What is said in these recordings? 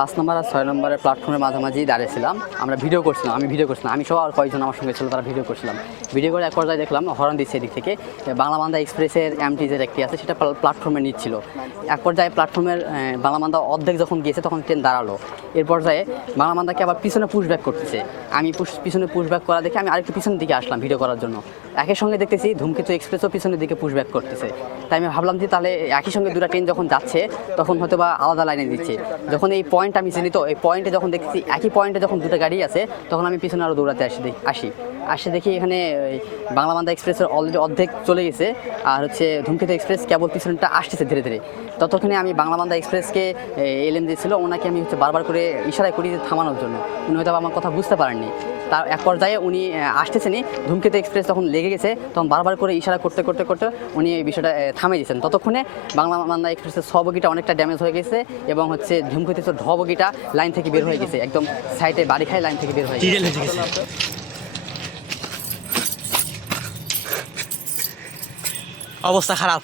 পাঁচ নম্বর আর ছয় নম্বরের প্ল্যাটফর্মের মাঝামাঝি দাঁড়িয়েছিলাম। আমরা ভিডিও করছিলাম, আমি ভিডিও করছিলাম। আমি সহ আর কয়েকজন আমার সঙ্গে ছিল, তারা ভিডিও করছিলাম। ভিডিও করে এক পর্যায়ে দেখলাম হরন দিচ্ছে এদিক থেকে। বাংলামান্দা এক্সপ্রেসের এমটিজের একটি আছে, সেটা প্ল্যাটফর্মে নিচ্ছিল। এক পর্যায়ে প্ল্যাটফর্মের বাংলামান্দা অর্ধেক যখন গিয়েছে, তখন ট্রেন দাঁড়াল। এর পর্যায়ে বাংলামান্দাকে আবার পিছনে পুশব্যাক করতেছে। আমি পিছনে পুশব্যাক করা দেখে আমি আরেকটু পিছনের দিকে আসলাম ভিডিও করার জন্য। একই সঙ্গে দেখতেছি, ধূমকেতু এক্সপ্রেসও পিছনের দিকে পুশব্যাক করতেছে। তাই আমি ভাবলাম যে তাহলে একই সঙ্গে দুটো ট্রেন যখন যাচ্ছে, তখন হয়তো বা আলাদা লাইনে দিচ্ছে। যখন এই পয়েন্ট আমি চিনি তো এই পয়েন্টে যখন দেখছি একই পয়েন্টে যখন দুটো গাড়ি আছে তখন আমি পিছনে আরও দৌড়াতে আসি দেখি- আসি। আসে দেখি এখানে বাংলা বান্দা এক্সপ্রেসের অলরেডি অর্ধেক চলে গেছে আর হচ্ছে ধূমকেতু এক্সপ্রেস কেবল পিছনটা আসতেছে ধীরে ধীরে। ততক্ষণে আমি বাংলা বান্দা এক্সপ্রেসকে এলএম দিয়েছিল ওনাকে আমি হচ্ছে বারবার করে ইশারায় করি থামানোর জন্য। উনি হয়তো আমার কথা বুঝতে পারেননি। তার এক পর্যায়ে উনি আহ, আসতেছেনই ধূমকেতু এক্সপ্রেস তখন লেগে গেছে তখন বারবার করে ইশারা করতে করতে করতে উনি এই বিষয়টা আহ, থামে দিয়েছেন। ততক্ষণে বাংলা বান্দা এক্সপ্রেসের ছ বগিটা অনেকটা ড্যামেজ হয়ে গেছে এবং হচ্ছে ধূমকেতু ঢ বগিটা লাইন থেকে বের হয়ে গেছে, একদম সাইডে বাড়ি খায় লাইন থেকে বের হয়ে গেছে। অবস্থা খারাপ।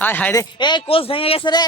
হায় হায় রে। এ কোচ ভেঙে গেছে রে।